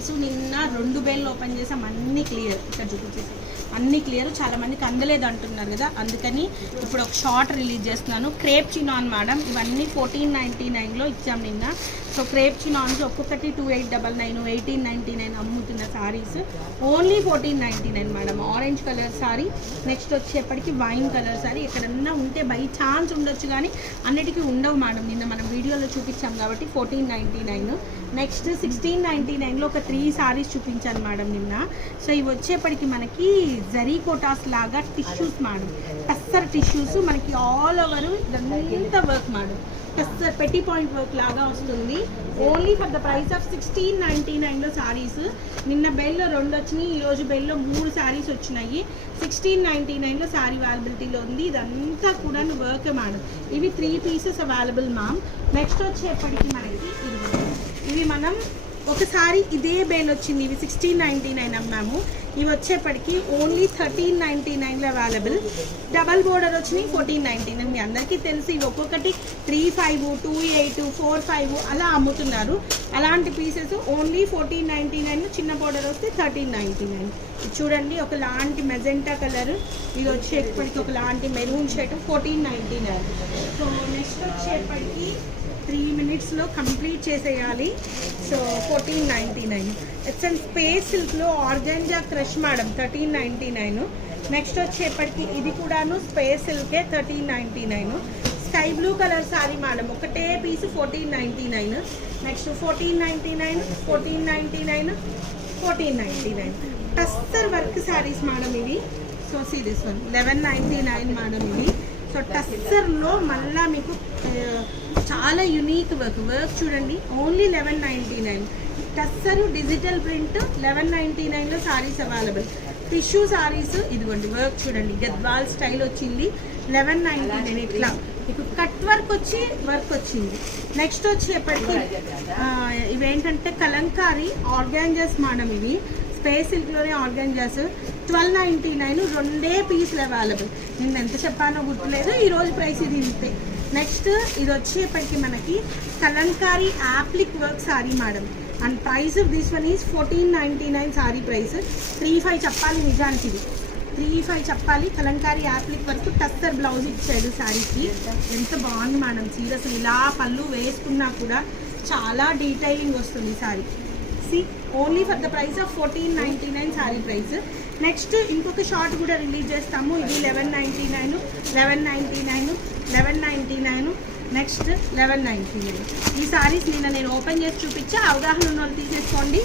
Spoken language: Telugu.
సారీస్ నిన్న 2 బేళ్ళు ఓపెన్ చేసాం, అన్నీ క్లియర్. ఇక్కడ చూపించేసి అన్నీ క్లియర్. చాలా మందికి అందలేదు అంటున్నారు కదా, అందుకని ఇప్పుడు ఒక షార్ట్ రిలీజ్ చేస్తున్నాను. క్రేప్ చినాన్ మేడం, ఇవన్నీ 1499లో ఇచ్చాం నిన్న. సో క్రేప్ చినాన్స్ ఒక్కొక్కటి 2899, 1899 అమ్ముతున్న saris only 1499 madam. Orange colour sorry, next వచ్చేప్పటికి వైన్ కలర్ సారీ. ఎక్కడన్నా ఉంటే బై ఛాన్స్ ఉండొచ్చు కానీ అన్నిటికీ ఉండవు మేడం. నిన్న మనం వీడియోలో చూపించాం కాబట్టి 1499. నెక్స్ట్ 1699లో ఒక 3 సారీస్ చూపించాను మేడం నిన్న. సో ఇవి వచ్చేప్పటికి మనకి జరీ కోటాస్ లాగా టిష్యూస్ మేడం, టస్సర్ టిష్యూస్ మనకి ఆల్ ఓవర్ ఇదంతా వర్క్ మేడం. టస్సర్ పెట్టి పాయింట్ వర్క్ లాగా వస్తుంది. Only for the price of 1699లో సారీస్. నిన్న బెల్లో 2 వచ్చినాయి, ఈరోజు బెల్లో 3 సారీస్ వచ్చినాయి. 1699లో సారీ అవైలబిలిటీలో ఉంది. ఇదంతా కూడా వర్క్ మేడం. ఇవి 3 పీసెస్ అవైలబుల్ మ్యామ్. నెక్స్ట్ వచ్చేప్పటికి మనకి ఇవి మనం ఒకసారి ఇదే బేల్ వచ్చింది, ఇవి 1699 అమ్మాము. ఇవి వచ్చేప్పటికి ఓన్లీ 1399లో అవైలబుల్. డబల్ బోర్డర్ వచ్చినాయి 1499. మీ అందరికీ తెలిసి ఇవి ఒక్కొక్కటి 35, 28, 45 అలా అమ్ముతున్నారు. అలాంటి పీసెస్ ఓన్లీ 1499, చిన్న బోర్డర్ వస్తే 1399. చూడండి ఒకలాంటి మెజెంటా కలర్, ఇది వచ్చేప్పటికి ఒకలాంటి మెరూన్ షేడ్ 1499. సో నెక్స్ట్ వచ్చేప్పటికి 3 minutesలో కంప్లీట్ చేసేయాలి. సో 1499. ఇట్స్ అండ్ స్పేస్ సిల్క్లో ఆర్గాంజా క్రష్ మేడం 1399. నెక్స్ట్ వచ్చేప్పటికి ఇది కూడాను స్పేస్ సిల్కే 1399. Sky blue colour saree madam, ఒకటే piece 1499. Next 1499, 1499, 1499. Tussar work sarees madam ఇవి. So see this one 1199 madam ఇవి. సో టస్సర్లో మళ్ళీ మీకు చాలా యునీక్ వర్క్ చూడండి, ఓన్లీ 1199. టస్సర్ డిజిటల్ ప్రింట్ 1199లో సారీస్ అవైలబుల్. టిష్యూ సారీస్ ఇదిగోండి, వర్క్ చూడండి, గద్వాల్ స్టైల్ వచ్చింది 1199. ఇట్లా మీకు కట్ వర్క్ వచ్చింది. నెక్స్ట్ వచ్చేప్పటికి ఇవేంటంటే కలంకారీ ఆర్గాంజాస్ మేడం. ఇవి స్పేస్ సిల్క్లోనే ఆర్గాంజాస్ 1299, 2 పీసులు అవైలబుల్. నేను ఎంత చెప్పానో గుర్తులేదు, ఈరోజు ప్రైస్ ఇది ఇంతే. నెక్స్ట్ ఇది వచ్చేప్పటికి మనకి Kalamkari appliqué work sorry madam. And price this one is 1499 sorry price. 35 చెప్పాలి నిజానికి, ఇది 35 చెప్పాలి. Kalamkari appliqué work tussar blouse ఇచ్చాడు శారీకి. ఎంత బాగుంది మేడం చీర, అసలు ఇలా పళ్ళు వేసుకున్నా కూడా చాలా డీటెయిలింగ్ వస్తుంది sorry. Only for the price of 1499 sorry price. Next ఇంకొక షార్ట్ కూడా రిలీజ్ చేస్తాము. ఇది 1199, 1199, 1199, నెక్స్ట్ 1199. ఈ సారీస్ నిన్న నేను ఓపెన్ చేసి చూపించా, అవగాహన ఉన్న వాళ్ళు తీసేసుకోండి.